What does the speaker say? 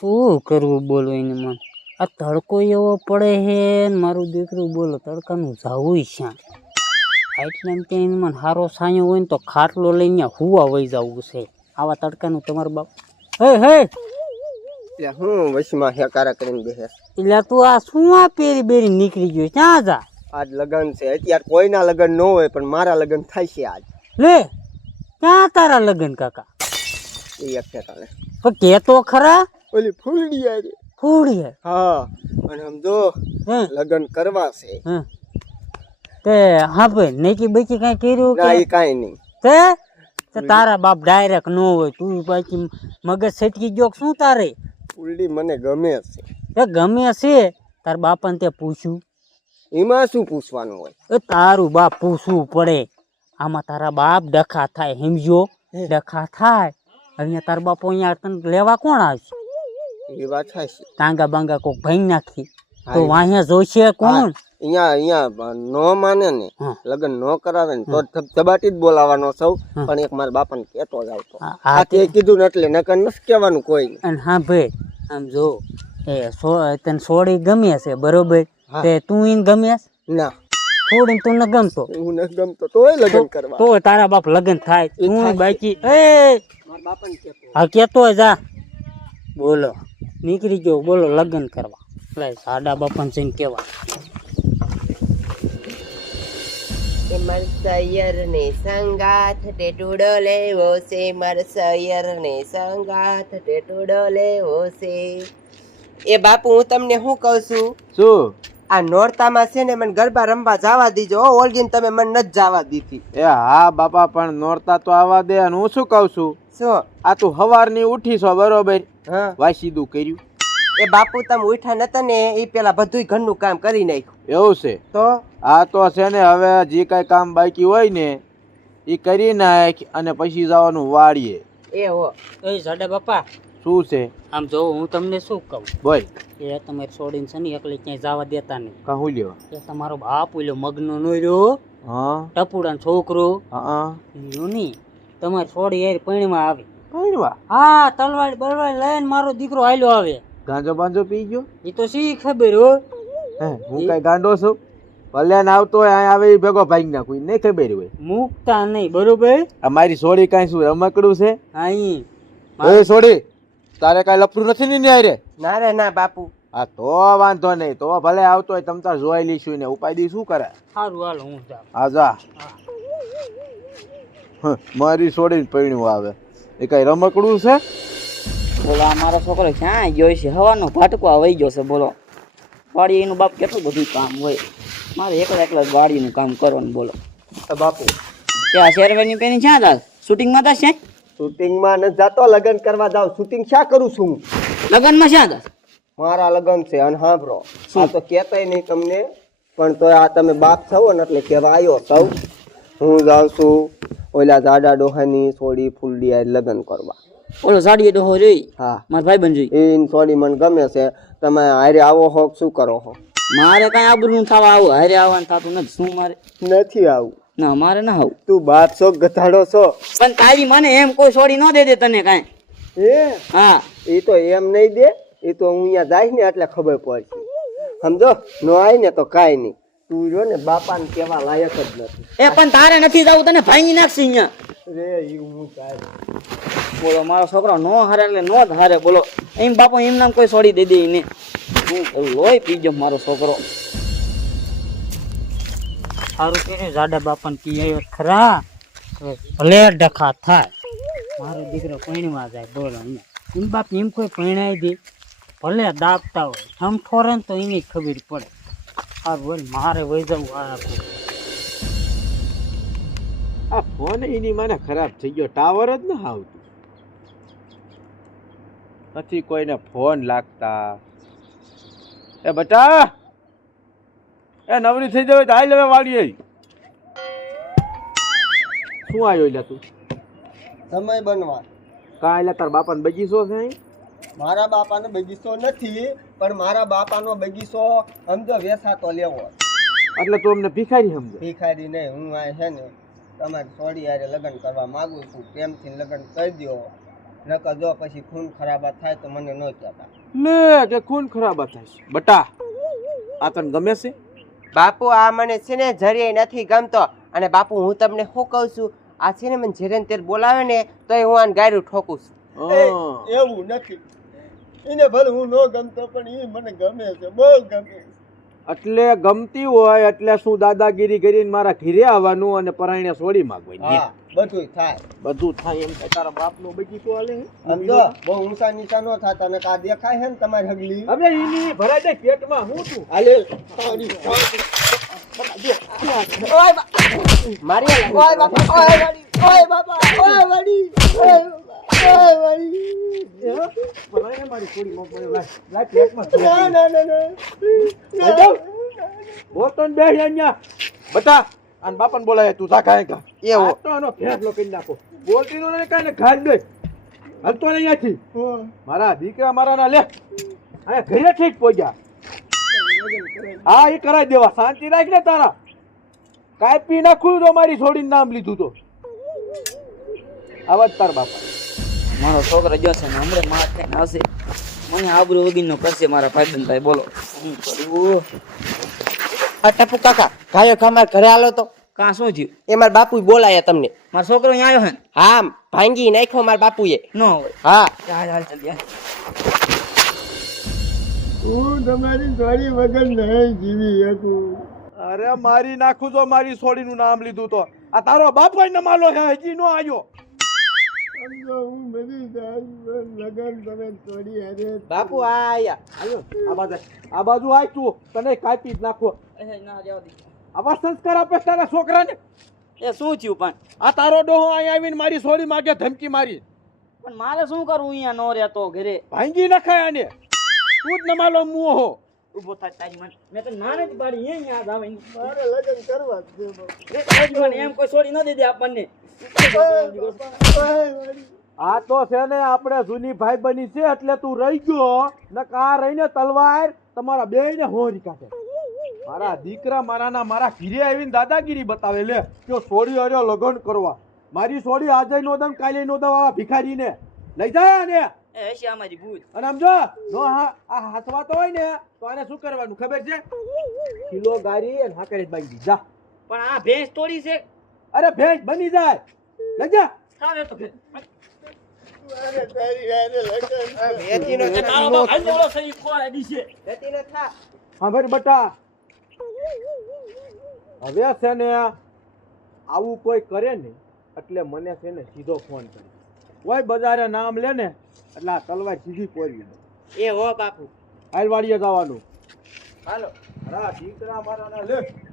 શું કરવું બોલો એને મન? આ તડકો એવો પડે હે મારું દીકરું બોલો તડકાનું જાવું છે એટલે એમ ત્યાં એને મને સારો સાયો હોય ને તો ખાટલો લઈને હુવા વહી જવું છે. આવા તડકાનું તમારું બાપ હે હે! એટલે હું વશમાં હેકારા કરીને બેસે એટલે તું આ શું આ પેરી બેરી નીકળી ગયો? ક્યાં જા? આજ લગ્ન છે. અત્યારે કોઈના લગ્ન ન હોય પણ મારા લગ્ન થાય છે આજ. લે! ક્યાં તારા લગ્ન કાકા? એ એક ઠેકાણે તો કે તો ખરા? ઓલી ફૂલડી આવી. ફૂલડી હે અને સમજો લગ્ન કરવા છે. તે હા ભાઈ નેકી બેકી કઈ કર્યું ના કે એ કાંઈ નહીં. તે? તે તારા બાપ ડાયરેક્ટ નો હોય તું પાછી મગજ છટકી ગયો કે શું તારે? ફૂલડી મને ગમે છે. એ ગમે છે? તાર બાપાને તે પૂછ્યું એમાં શું પૂછવાનું હોય? એ તારું બાપ પૂછવું પડે. આમાં તારા બાપ ડખા થાય હિમજો ડખા થાય. અહીંયા તાર બાપો અહીંયા તને લેવા કોણ આવશે? એ વાત છે. ટાંગા બાંગા કોક ભાઈ નાખી. તો વાહિયા જોશે કોણ? અહીંયા અહીંયા નો માને ને. લગન નો કરાવે ને તો ધબ- ધબાટી જ બોલાવાનો સૌ. પણ એક મારા બાપાને કહેતો જ આવતો આ- આ તે કીધું ને એટલે નકર નથી કહેવાનું કોઈ. અને હા ભાઈ આમ જો એ સો તને સોડી ગમે છે બરોબર? તે તું ઈન ગમે? ના. થોડી તું ન ગમતો. હું ન ગમતો તોય લગન કરવા. તો તારા બાપ લગન થાય. તું. બાકી એ! મારા બાપાને કહેતો. હા કેતો જા. બોલો. નીકળી ગયો બોલો લગ્ન કરવા. એટલે સાડા બાપાને સિંહ કેવા માર સૈયર ને સંગાથ ટેટુડો લેવો છે માર સૈયર ને સંગાથ ટેટુડો લેવો છે. એ બાપુ હું તમને શું કહું છું? શું? આ નોરતામાં છે ને મને ગરબા રમવા જવા દીજો હો ઓલગીન તમે મને નથી જવા દીધી. એ હા બાપા પણ નોરતા તો આવવા દે અને હું શું કહું છું? શું? આ તું હવારની ઉઠી છો બરોબર? હા. વાસીદું કર્યું? એ બાપુ તમે ઉઠા નતા ને એ પેલા બધું ઘરનું કામ કરી નાખ્યું. એવું છે? તો? આ તો છે ને હવે જે કઈ કામ બાકી હોય ને એ કરી નાખ અને પછી જવાનું વાળીએ. એ હો. એ સાડા બાપા શું છે? આમ જો હું તમને શું કહું? બોલ. એ તમારે છોડીને છે ને એકલી ક્યાંય જવા દેતા નહીં. કહું લ્યો? એ તમારો બાપ ઓલો મગનો નો રહ્યો. હા. ટપુડાનો છોકરો. હા નહીં તમારે છોડી યાર પૈણમાં આવે. કઈવા હા તલવાડ બળવાડ લઈને મારો દીકરો હાલ્યો આવે. ગાંજો બાંજો પી ગયો? એ તો શી ખબર હો? હે હું કઈ ગાંડો છું? ભલે ને આવતો હોય અહીં આવે એ ભેગો ભાઈ કોઈ નહીં ખબર હોય. મૂકતા નહીં બરોબર? આ મારી સોડી કાંઈ શું રમકડું છે? અહીં એ સોડી તારે કાંઈ લફરું નથી ને ન્યાય રે ના રે ના બાપુ. હા તો વાંધો નહીં તો ભલે આવતો હોય તમ તાર જોઈ લઈશું ને ઉપાય દી શું કરે? સારું હાલ હું જા હા જા. હં, મારી છોડીને પૈણું આવે. એ કઈ રમકડું છે? બોલો આ મારો છોકરો ક્યાં ગયો છે? હવાનો ભાટકો વહી ગયો છે બોલો. વાડી એનું બાપ કેટલું બધું કામ હોય. મારે એકલા એકલા જ વાડીનું કામ કરવાનું બોલો. તો બાપુ. ત્યાં શેરવાની પેની ક્યાં હતા શૂટિંગમાં હતા છે શૂટિંગમાં ન જાતો લગ્ન કરવા જાવ. શૂટિંગ શા કરું છું હું? લગ્નમાં ક્યાં હતા મારા લગ્ન છે અને હાંભળો. આ તો કહેતાય નહીં તમને પણ તો આ તમે બાપ છો ને એટલે કહેવા આવ્યો સૌ હું જાઉં છું. ઓલા જાડા ડોહાની સોડી ફૂલડી હારે લગ્ન કરવા. ઓલો સાડી ડોહો જોઈ? હા. મારા ભાઈ બન જોઈ? એ સોડી મને ગમે છે. તમે હારે આવો હો શું કરો હો? મારે કાંઈ આબરૂ થવા આવું. હારે આવવાનું થતું નથી. શું મારે? નથી આવું. ના મારે ના આવું. તું બાપ છો ગધાડો છો? પણ તારી મને એમ કોઈ છોડી ન દે દે તને કાંઈ. એ હા. એ તો એમ નહીં દે. એ તો હું અહીંયા જાય ને એટલે ખબર પડશે. સમજો? નો આવી ને તો કાંઈ નહીં. તું જો ને બાપાને કહેવા લાયક જ નથી. એ પણ તારે નથી જવું તને ભાંગી નાખશે અહીંયા. રે હું કાય બોલો મારો છોકરો નો હારે એટલે નો જ હારે બોલો. એમ બાપો એમ નામ કોઈ છોડી દે દે એને. હું લોહી પી ગયો મારો છોકરો. સારું કર્યું જાડા બાપાને પી આવ્યો ખરા? ભલે ડખા થાય. મારો દીકરો પૈણવા જાય બોલો અહીંયા. એમ બાપ એમ કોઈ પૈણાઈ દે. ભલે દાબતા હોય. સમઠોરે તો એની ખબર પડે. સારું બોલ મારે વહી જવું આ આ ફોન એની મને ખરાબ થઈ ગયો ટાવર જ ના આવતું. નથી કોઈને ફોન લાગતા. એ બટા! એ નવરી થઈ જવે તો આઈ લેવે વાળી આઈ શું આવ્યો એટલે તું? સમય બનવા. કાલે તાર બાપાને બગીચો છે મારા મારા બાપાનો બગીચો નથી. પણ મારા બાપાનો બગીચો સમજો વેસાતો લેવો. એટલે તું અમને ભિખારી સમજો? ભિખારી નહીં હું આ છે ને તમારી સોડી હારે લગ્ન કરવા માંગુ છું. પ્રેમથી લગ્ન કરી દો નકર જો પછી ખૂન ખરાબા થાય તો મને ન કહેતા. લે કે ખૂન ખરાબ થાય છે. બટા આ તને ગમે છે? બાપુ આ મને છે ને જરીએ નથી ગમતો. અને બાપુ હું તમને શું કહું છું? આ છે ને મને જેરેન ને તેર બોલાવે ને તો હું આને ગાયરું ઠોકું છું. એવું નથી. એને ભલે હું ન ગમતો પણ એ મને ગમે છે બહુ ગમે છે. એટલે ગમતી હોય એટલે શું દાદાગીરી કરીને મારા ઘીરે આવવાનું અને પરાયણે છોડી માંગવી હા બધું થાય. બધું થાય એમ થાય. બાપ બાપનો બગીચો હાલે? સમજો બહુ ઊંચા નીચા નો થાય ને આ દેખાય હે ને તમારી હગલી? હવે ઈની ભરાઈ દે પેટમાં હું છું? હાલે મારી ઓય બાપા ઓય વળી, ઓય બાપા ઓય ઓય ના કાંઈ કાંઈ અહીંયાથી મારા દીકરા મારા ના લે અહીંયા ઘરે ઠીક પહોંચ્યા હા એ કરાવી દેવા શાંતિ રાખ ને તારા કાપી નાખું તો મારી છોડીને નામ લીધું તો આવાજ તાર બાપા. મારો છોકરો જશે ને હમણાં માર ખાઈને આવશે મને આબરૂ વગીનો કરશે મારા ભાઈબંધભાઈ બોલો. શું કરવું આ ટપુ કાકા ગાયો ખમાર ઘરે આલો તો? કાં શું થયું? એ મારા બાપુ બોલાયા તમને. મારો છોકરો અહીંયા આવ્યો હે ને? હા ભાંગી નાખ્યો મારા બાપુએ. ન હોય. હા. હાલ હાલ ચાલ યાર હું તમારી સોરી વગર નહીં જીવી શકું. અરે મારી નાખું તો મારી સોડીનું નામ લીધું તો. આ તારો બાપ ને માલો હજી નો આવ્યો. બાપુ આ આયા. આ બાજુ આ બાજુ આય તું. તને કાપી જ નાખો. એ ના જવા દે. આવા સંસ્કાર આપે તારા છોકરાને? એ શું થયું પણ? આ તારો ડોહો અહીંયા આવીને મારી સોરી માગે ધમકી મારી. પણ મારે શું કરવું અહીંયા નો રહેતો ઘરે? ભાંગી નખાય આને. તું જ નમાલો મુઓ હો. ઊભો થાય તારી મન. મેં તો નાને જ પાડી અહીંયા યાદ આવે. મારે લગન કરવા જ છે એ મને એમ કોઈ છોડી ન દે દે આપણને. આ તો છે ને આપણે જૂની ભાઈ બની છે એટલે તું રહી ગયો. ને કા રહીને તલવાર તમારા બે ને હોરી કાઢે. મારા દીકરા મારાના મારા ઘીરે આવીને દાદાગીરી બતાવે લે. કે છોડી હર્યો લગ્ન કરવા. મારી છોડી આજે નો દમ કાલે નો દમ આવા ભિખારીને. લઈ જાય ને એ અમારી ભૂલ? અને સમજો નો હા આ હાથવાતો હોય ને તો આને શું કરવાનું ખબર છે? કિલો ગારી અને હાકરે બાંધી જા. પણ આ ભેંસ તોડી છે. અરે ભેંસ બની જાય. લઈ જા. તો બટા. હવે છે ને આવું કોઈ કરે ને એટલે મને છે ને સીધો ફોન કરે કોઈ બજારે નામ લે ને એટલે આ તલવાર સીધી પોરી દે. એ હો બાપુ. હાલવાડીએ જવાનું. હાલો. હા દીકરા મારા લે.